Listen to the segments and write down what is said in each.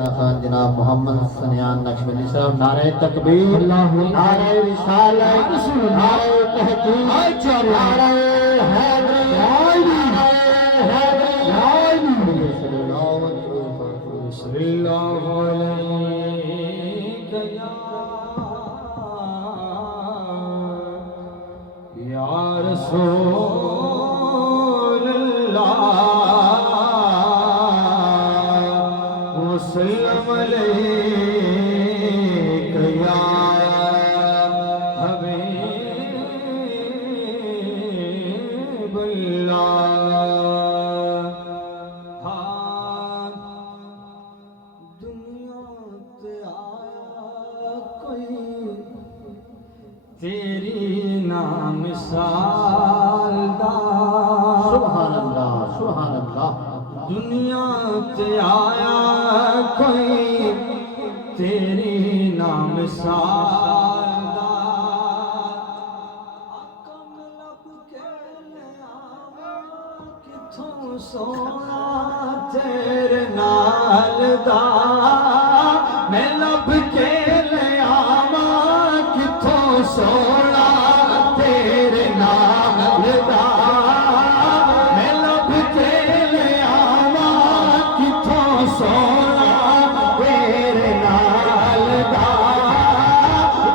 خان جناب محمد سنیان نقشبندی صاحب نعرہ تکبیر نعرہ رسالت نعرہ تحقیق نعرہ حیدری صلی اللہ علیہ یا رسول اللہ وسلم علیک یا حبیب اللہ دنیا تے آیا کوئی تیری نام مثال دا سبحان اللہ سبحان اللہ دنیا تے آیا کوئی تیری نام مثال دا آقا میں لب کے لے آواں کتھوں سونا تیرے نال دا میں لب کے لے آواں کتھوں سونا تیرے نال دا میں لب کے لے آواں کتھوں سونا تیرے نال دا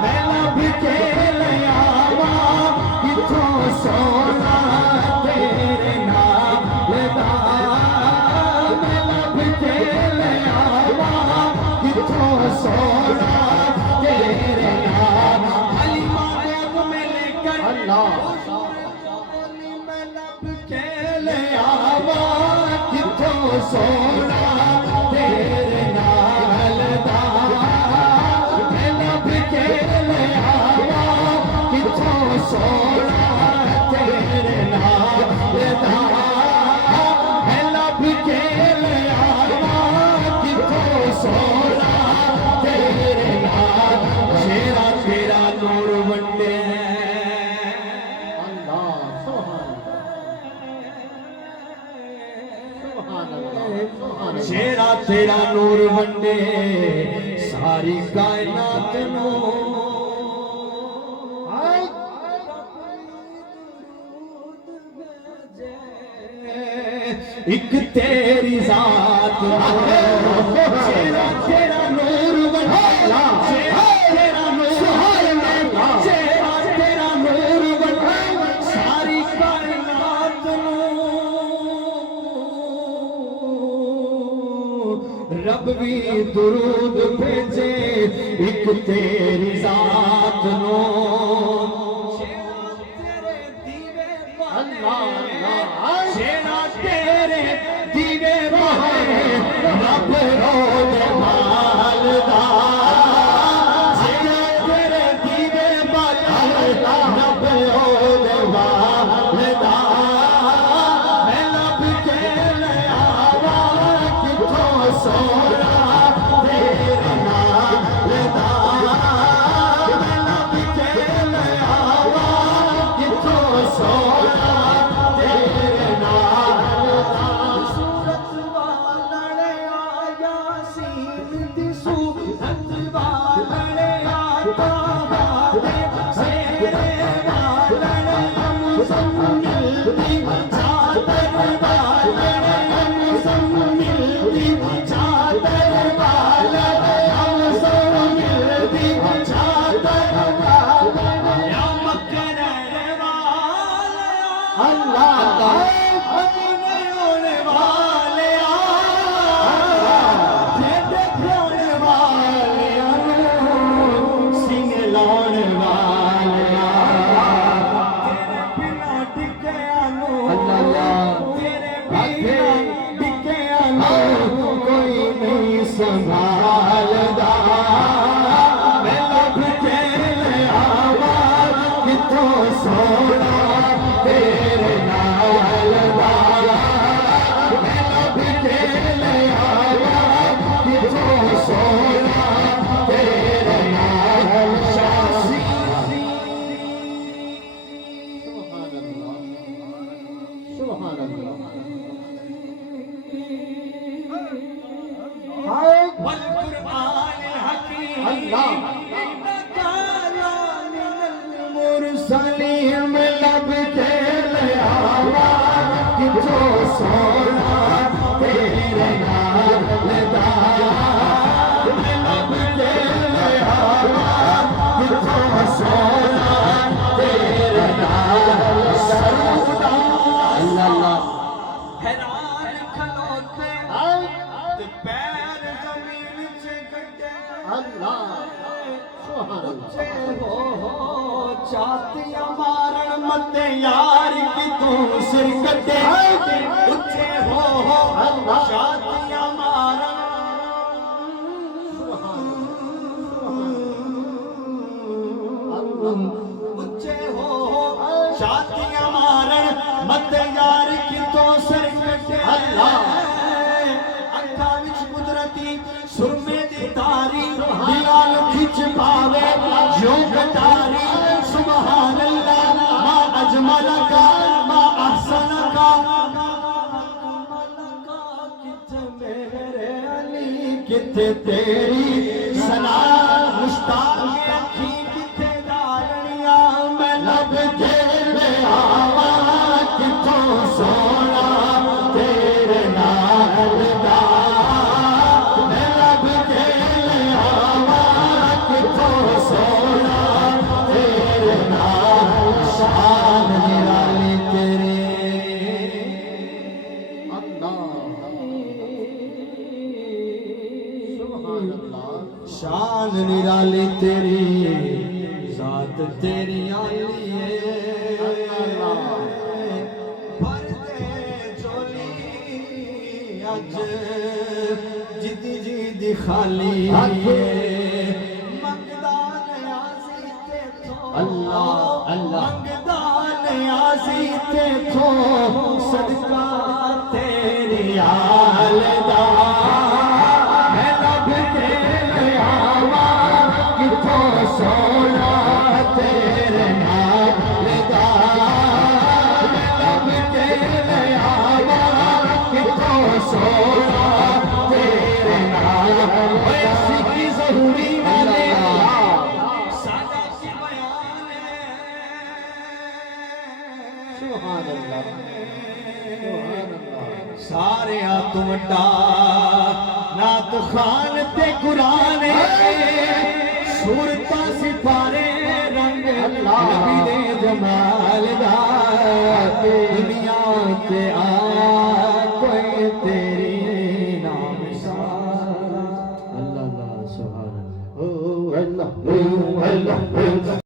میں لب کے لے آواں کتھوں سونا تیرے نال دا میں لب کے لے آواں کتھوں سونا تیرے نال حلیمہ دیکھ میں لے کر اللہ میں لب کے لے آواں کتھوں سونا تیرے نال دا میں لب کے لے آواں کتھوں سونا تیرے نال دا میں لب کے لے آواں کتھوں سونا تیرے نال شیرا تیرا نور ونڈے اللہ سبحان اللہ شیرا تیرا نور ونڈے ساری کائنات نو ایک تیری ذات شیرا تیرا نور ونڈے شیرا تیرا نور ونڈے شیرا تیرا نور ونڈے ساری کائنات نو رب بھی درود بھیجے ایک تیری ذات نو شیرا تیرے دیوے شیرا تیرے دیوے بہے رب رو جمال دا شیرا تیرے دیوے بہے رب رو جمال دا میں لب کے لے آواں کتھوں سونا تیرے نال دا میں لب کے لے آواں کتھوں سونا تیرے نال دا صورت والے آیا سین دی صورت والے آتا والے سیرے والے مزمل دی چادر والے مزمل دی چادر والے مزمل دی چادر والے یا مکرر والے اللہ اپنے ہونے والے جیتے کھونے والے سینے لانے والے تیرے بنا ٹکے آنو تیرے بنا ٹکے آنو کوئی نہیں سنبھالدا میں لب کے لے آواں کتھوں سونا تیرے نال دا میں لب کے لے آواں کتھوں سونا تیرے نال شاسی سبحان اللہ سرودا اللہ اللہ حیران کھلوتے تے پیر زمین سے گڈے اللہ سبحان اللہ اچھے ہو چاہتیاں مارن متے یار کی تو سر کٹے اچھے ہو چاہتیاں مارن اچھے ہو چاہتیاں مارن متے یار کی تو سر کٹے اکھاں وچ قدرتی سرمے دی تاری دیال کھچ پاوے جو کٹاری سبحان اللہ ما اجملک ما احسنک کتے میرے علی کتے تیری ثنا مشتاق اکھی کتے ڈالنیاں میں لب کے میں آواں کتوں سونا تیرے نال دا میں لب کے میں آواں کتوں سونا تیرے نال شان نرالی تیرے اللہ سبحان اللہ شان نرالی تیری ذات تیری عالی ہے بھر دے چولی اج جدی جدی خالی ہے منگدا نیازی تے تو اللہ اللہ منگدا نیازی تے تو صدقہ تیری آل دا میں لب کے لے آواں کتوں سونا تیرے نال دا میں لب کے لے آواں کتوں سونا تیرے نال ایسی کی ضروری والے سادہ کی بیان ہے سبحان اللہ سبحان اللہ سارے تو وڈا نات خان تے قرآن صورتاں سپارے رنگ نبی دے جمال دا دنیا تے آیا کوئی تیری نام سارا اللہ اللہ سبحان اللہ اللہ اللہ